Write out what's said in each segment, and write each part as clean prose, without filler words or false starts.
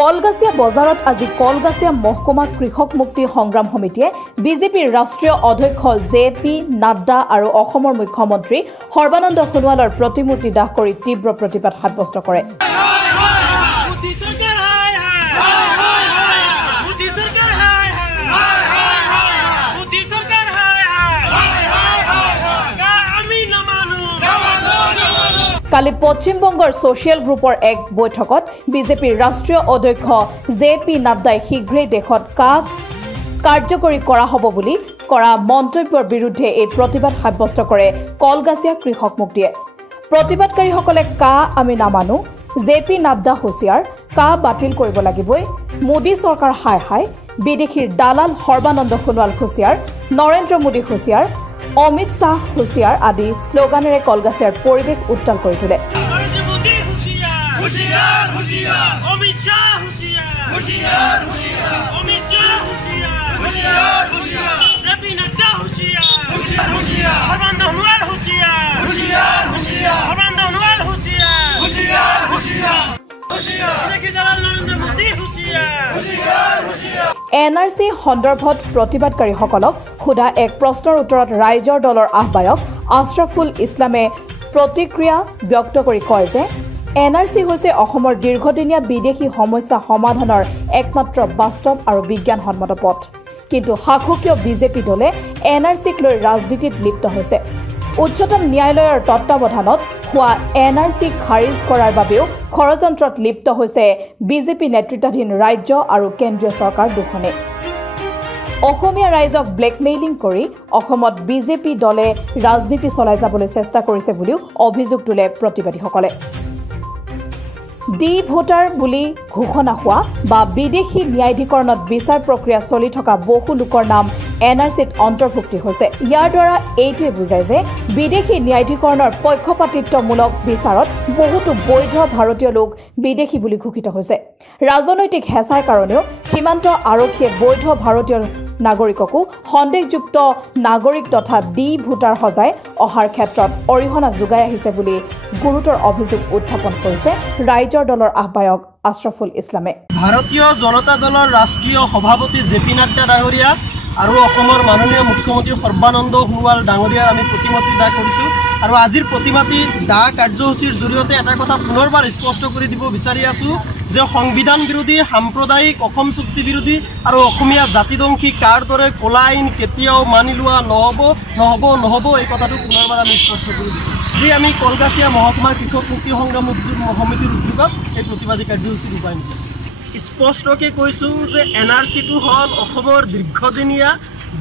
কলগাছিয়া বজাৰত আজি কলগাছিয়া মহকুমা কৃষক মুক্তি সংগ্ৰাম সমিতিয়ে বিজেপিৰ ৰাষ্ট্ৰীয় অধ্যক্ষ জে.পি. নাড্ডা আৰু অসমৰ মুখ্যমন্ত্ৰী সৰ্বানন্দ সোণোৱালৰ প্ৰতিমূৰ্তি দাহ কৰি তীব্ৰ প্ৰতিবাদ সাব্যস্ত কৰে। কালি পশ্চিমবংগৰ ছ'চিয়েল গ্ৰুপৰ এক বৈঠকত বিজেপিৰ ৰাষ্ট্ৰীয় অধ্যক্ষ জে.পি. নাড্ডাই শীঘ্ৰেই দেশত কাৰ্যকৰী কৰা হ'ব বুলি কৰা মন্তব্যৰ বিৰুদ্ধে এই প্ৰতিবাদ সাব্যস্ত কৰে কলগাছিয়া কৃষক মুক্তিয়ে। প্ৰতিবাদকাৰীসকলে আমি নামানো, জে.পি. নাড্ডা হুঁচিয়াৰ, বাতিল কৰিব লাগিবই, মোদী চৰকাৰ হাই হাই, বিদেশীৰ দালাল সৰ্বানন্দ সোণোৱাল হুঁচিয়াৰ, নৰেন্দ্ৰ মোদী হুঁচিয়াৰ, অমিত শ্বাহ হুঁচিয়াৰ আদি শ্লোগানেৰে কলগাছিয়াৰ পৰিৱেশ উত্তাল কৰি তোলে। NRC সন্দৰ্ভত প্ৰতিবাদকাৰীসকলক সোধা এক প্ৰশ্নৰ উত্তৰত ৰাইজৰ দলৰ আহ্বায়ক আশ্ৰাফুল ইছলামে প্ৰতিক্ৰিয়া ব্যক্ত কৰি কয় যে NRC হৈছে অসমৰ দীৰ্ঘদিনীয়া বিদেশী সমস্যা সমাধানৰ একমাত্ৰ বাস্তৱ আৰু বিজ্ঞানসন্মত পথ। কিন্তু শাসকীয় বিজেপি দলে NRCক লৈ ৰাজনীতিত লিপ্ত হৈছে। উচ্চতম ন্যায়ালয়ৰ তত্বাৱধানত হোৱা NRC খাৰিজ কৰাৰ বাবেও ষড়যন্ত্ৰত লিপ্ত হৈছে বিজেপি নেতৃত্বাধীন ৰাজ্য আৰু কেন্দ্ৰীয় চৰকাৰ দুখনে। অসমীয়া ৰাইজক ব্লেকমেইলিং কৰি অসমত বিজেপি দলে ৰাজনীতি চলাই যাবলৈ চেষ্টা কৰিছে বুলিও অভিযোগ তোলে প্ৰতিবাদীসকলে। ডি ভোটাৰ বুলি ঘোষণা হোৱা বা বিদেশী ন্যায়াধিকৰণত বিচাৰ প্ৰক্ৰিয়া চলি থকা বহু লোকৰ নাম NRCত অন্তৰ্ভুক্তি হৈছে। ইয়াৰ দ্বাৰা এইটোৱে বুজায় যে বিদেশী ন্যায়াধিকৰণৰ পক্ষপাতিত্বমূলক বিচাৰত বহুতো বৈধ ভাৰতীয় লোক বিদেশী বুলি ঘোষিত হৈছে। ৰাজনৈতিক হেঁচাৰ কাৰণেও সীমান্ত আৰক্ষীয়ে বৈধ ভাৰতীয় নাগৰিককো সন্দেহযুক্ত নাগৰিক তথা ডি ভোটাৰ সজাই অহাৰ ক্ষেত্ৰত অৰিহণা যোগাই আহিছে বুলি গুৰুতৰ অভিযোগ উত্থাপন কৰিছে ৰাইজৰ দলৰ আহ্বায়ক আশ্ৰাফুল ইছলামে। ভাৰতীয় জনতা দলৰ ৰাষ্ট্ৰীয় সভাপতি জে.পি. নাড্ডা ডাঙৰীয়া আৰু অসমৰ মাননীয় মুখ্যমন্ত্ৰী সৰ্বানন্দ সোণোৱাল ডাঙৰীয়াৰ আমি প্ৰতিমাতি দাহ কৰিছোঁ। আৰু আজিৰ প্ৰতিমাতি দাহ কাৰ্যসূচীৰ জৰিয়তে এটা কথা পুনৰবাৰ স্পষ্ট কৰি দিব বিচাৰি আছোঁ যে সংবিধান বিৰোধী, সাম্প্ৰদায়িক, অসম চুক্তি বিৰোধী আৰু অসমীয়া জাতিদংশী কাৰ দৰে ক'লা আইন কেতিয়াও মানি লোৱা নহ'ব এই কথাটো পুনৰবাৰ আমি স্পষ্ট কৰি দিছোঁ। যি আমি কলগাছিয়া মহকুমা কৃষক মুক্তি সংগ্ৰাম সমিতিৰ উদ্যোগত এই প্ৰতিবাদী কাৰ্যসূচী ৰূপায়ণ কৰিছোঁ। স্পষ্টকৈ কৈছোঁ যে NRCটো হ'ল অসমৰ দীৰ্ঘদিনীয়া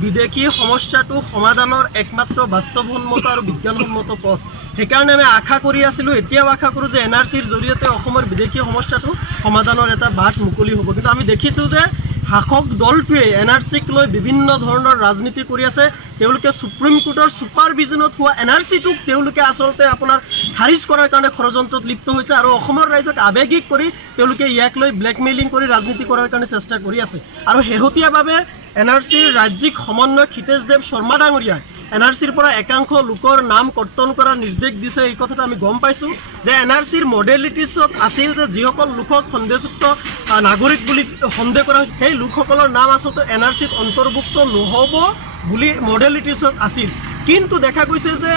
বিদেশী সমস্যাটো সমাধানৰ একমাত্ৰ বাস্তৱসন্মত আৰু বিজ্ঞানসন্মত পথ। সেইকাৰণে আমি আশা কৰি আছিলোঁ, এতিয়াও আশা কৰোঁ যে NRCৰ জৰিয়তে অসমৰ বিদেশী সমস্যাটো সমাধানৰ এটা বাট মুকলি হ'ব। কিন্তু আমি দেখিছোঁ যে শাসক দলটোৱে NRCক লৈ বিভিন্ন ধৰণৰ ৰাজনীতি কৰি আছে। তেওঁলোকে সুপ্ৰিম কোৰ্টৰ ছুপাৰভিজনত হোৱা NRCটোক তেওঁলোকে আচলতে আপোনাৰ খাৰিজ কৰাৰ কাৰণে ষড়যন্ত্ৰত লিপ্ত হৈছে আৰু অসমৰ ৰাইজক আৱেগিক কৰি তেওঁলোকে ইয়াক লৈ ব্লেকমেইলিং কৰি ৰাজনীতি কৰাৰ কাৰণে চেষ্টা কৰি আছে। আৰু শেহতীয়াভাৱে NRCৰ ৰাজ্যিক সমন্বয়ক হিতেশদেৱ শৰ্মা ডাঙৰীয়াই NRCৰ পৰা একাংশ লোকৰ নাম কৰ্তন কৰাৰ নিৰ্দেশ দিছে। এই কথাটো আমি গম পাইছোঁ যে NRCৰ মডেলিটিছত আছিল যে যিসকল লোকক সন্দেহযুক্ত নাগৰিক বুলি সন্দেহ কৰা হৈছে সেই লোকসকলৰ নাম আচলতে NRCত অন্তৰ্ভুক্ত নহ'ব বুলি মডেলিটিছত আছিল। কিন্তু দেখা গৈছে যে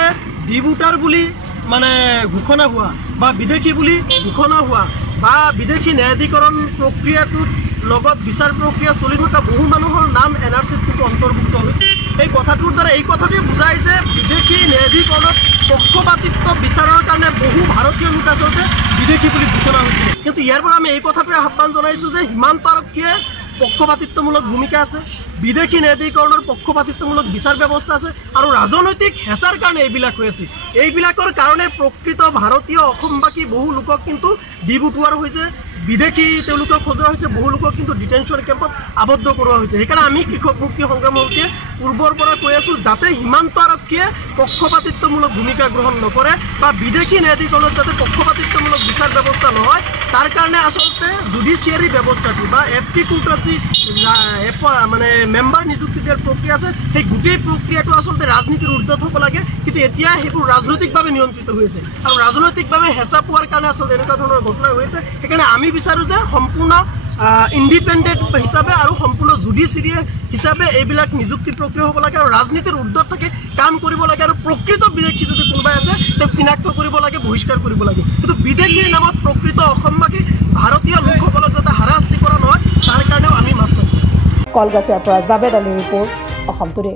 ডি ভোটাৰ বুলি ঘোষণা হোৱা বা বিদেশী বুলি ঘোষণা হোৱা বা বিদেশী ন্যায়াধিকৰণ প্ৰক্ৰিয়াটোত লগত বিচাৰ প্ৰক্ৰিয়া চলি থকা বহু মানুহৰ নাম NRCত কিন্তু অন্তৰ্ভুক্ত হৈছে। এই কথাটোৰ দ্বাৰা এই কথাটোৱে বুজায় যে বিদেশী ন্যায়াধিকৰণত পক্ষপাতিত্ব বিচাৰৰ কাৰণে বহু ভাৰতীয় লোক আচলতে বিদেশী বুলি ঘোষণা হৈছিল। কিন্তু ইয়াৰ পৰা আমি এই কথাটোৱে আহ্বান জনাইছোঁ যে সীমান্ত আৰক্ষীয়ে পক্ষপাতিত্বমূলক ভূমিকা আছে, বিদেশী ন্যায়াধিকৰণৰ পক্ষপাতিত্বমূলক বিচাৰ ব্যৱস্থা আছে আৰু ৰাজনৈতিক হেঁচাৰ কাৰণে এইবিলাক হৈ আছে। এইবিলাকৰ কাৰণে প্ৰকৃত ভাৰতীয় অসমবাসী বহু লোকক কিন্তু ডিভোটোৱাৰ হৈছে, বিদেশী তেওঁলোকক খোজা হৈছে, বহু লোকক কিন্তু ডিটেনশ্যন কেম্পত আবদ্ধ কৰোৱা হৈছে। সেইকাৰণে আমি কৃষক মুক্তি সংগ্ৰাম সমিতিয়ে পূৰ্বৰ পৰা কৈ আছোঁ যাতে সীমান্ত আৰক্ষীয়ে পক্ষপাতিত্বমূলক ভূমিকা গ্ৰহণ নকৰে বা বিদেশী ন্যায়াধিকৰণত যাতে পক্ষপাতিত্বমূলক বিচাৰ ব্যৱস্থা নহয়, তাৰ কাৰণে আচলতে জুডিচিয়াৰী ব্যৱস্থাটো বা FT কোৰ্টত যি মেম্বাৰ নিযুক্তি দিয়াৰ প্ৰক্ৰিয়া আছে সেই গোটেই প্ৰক্ৰিয়াটো আচলতে ৰাজনীতিৰ ঊৰ্ধত হ'ব লাগে। কিন্তু এতিয়া সেইবোৰ ৰাজনৈতিকভাৱে নিয়ন্ত্ৰিত হৈছে আৰু ৰাজনৈতিকভাৱে হেঁচা পোৱাৰ কাৰণে আচলতে এনেকুৱা ধৰণৰ ঘটনা হৈছে। সেইকাৰণে আমি বিচাৰোঁ যে সম্পূৰ্ণ ইণ্ডিপেণ্ডেণ্ট হিচাপে আৰু সম্পূৰ্ণ জুডিচিয়াৰী হিচাপে এইবিলাক নিযুক্তি প্ৰক্ৰিয়া হ'ব লাগে আৰু ৰাজনীতিৰ ঊৰ্ধত থাকে কাম কৰিব লাগে আৰু প্ৰকৃত বিদেশী যদি কোনোবাই আছে তেওঁক চিনাক্ত কৰিব লাগে বহিষ্কাৰ কৰিব লাগে কিন্তু বিদেশীৰ নামত প্ৰকৃত অসমবাসী ভাৰতীয় লোকসকলক যাতে হাৰাশাস্তি কৰা নহয় তাৰ কাৰণেও আমি মাত মাতি আছোঁ কলগাছিয়াৰ পৰা জাভেদ আলীৰ ৰিপৰ্ট অসম টুডে।